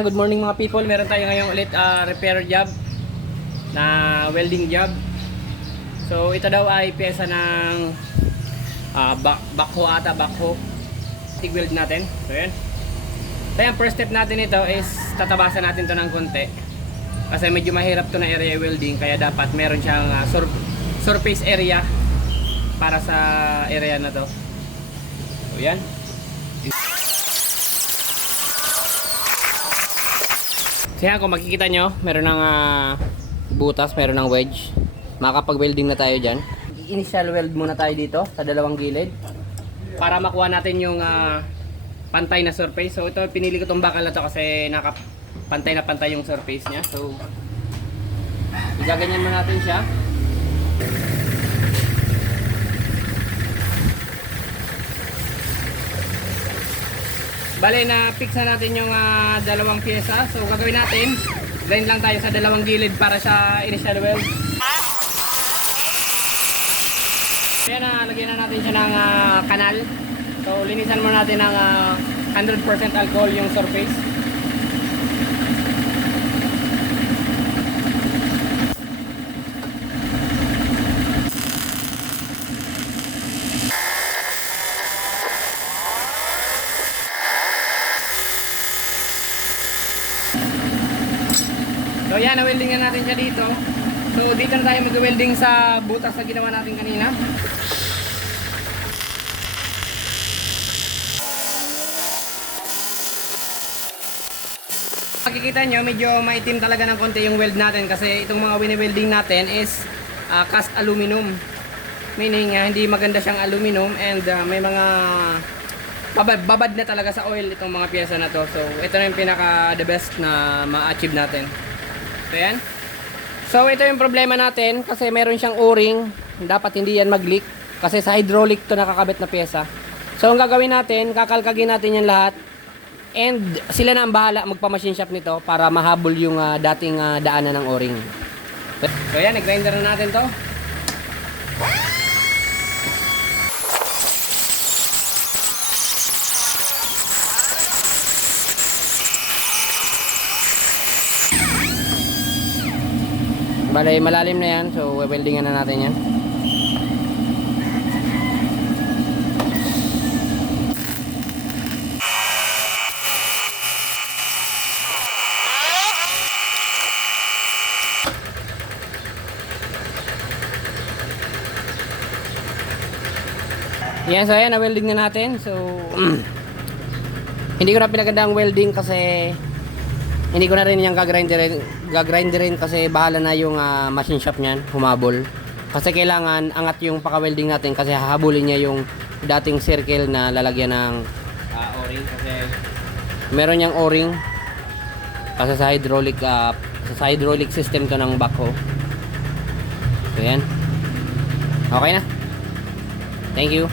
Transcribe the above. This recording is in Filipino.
Good morning mga people, meron tayo ngayong ulit repair job na welding job. So ito daw ay pyesa ng backhoe ata, backhoe. Tig-weld natin. So yan. So yan, first step natin ito is tatabasan natin to ng konti. Kasi medyo mahirap to na area welding, kaya dapat meron siyang surface area para sa area na to. So yan. So yan, kung makikita nyo, meron ng butas, meron ng wedge. Makakapag-welding na tayo dyan. Initial weld muna tayo dito sa dalawang gilid para makuha natin yung pantay na surface. So ito, pinili ko itong bakal na to kasi pantay na pantay yung surface nya. So igaganyan muna natin siya. Bale, na-fix na natin yung dalawang pyesa. So gagawin natin, grind lang tayo sa dalawang gilid para sa initial weld. Kaya na, lagyan na natin siya ng kanal. So linisan muna natin ng 100% alcohol yung surface. So yan, na-welding na natin siya dito. So dito na tayo mag-welding sa butas na ginawa natin kanina. Makikita nyo, medyo maitim talaga ng konti yung weld natin kasi itong mga wini-welding natin is cast aluminum. Meaning hindi maganda siyang aluminum and may mga babad na talaga sa oil itong mga pyesa na to. So ito na yung pinaka the best na ma-achieve natin. So yan. So ito yung problema natin kasi meron siyang o-ring. Dapat hindi yan mag-leak kasi sa hydraulic to nakakabit na pyesa. So ang gagawin natin, kakalkagin natin yan lahat. And sila na ang bahala magpa-machine shop nito para mahabol yung dating daanan ng o-ring. So yan, nag-grinder na natin to. Bale, malalim na yan. So, weldingan na natin yan. Yan, so ayan, na-welding na natin. So, hindi ko na pinaganda ang welding kasi hindi ko na rin yung gagrinderin kasi bahala na yung machine shop niyan, humabol. Kasi kailangan angat yung paka-welding natin kasi hahabulin niya yung dating circle na lalagyan ng o-ring kasi meron niyang o-ring kasi sa hydraulic system to ng backhoe. So yan. Okay na. Thank you.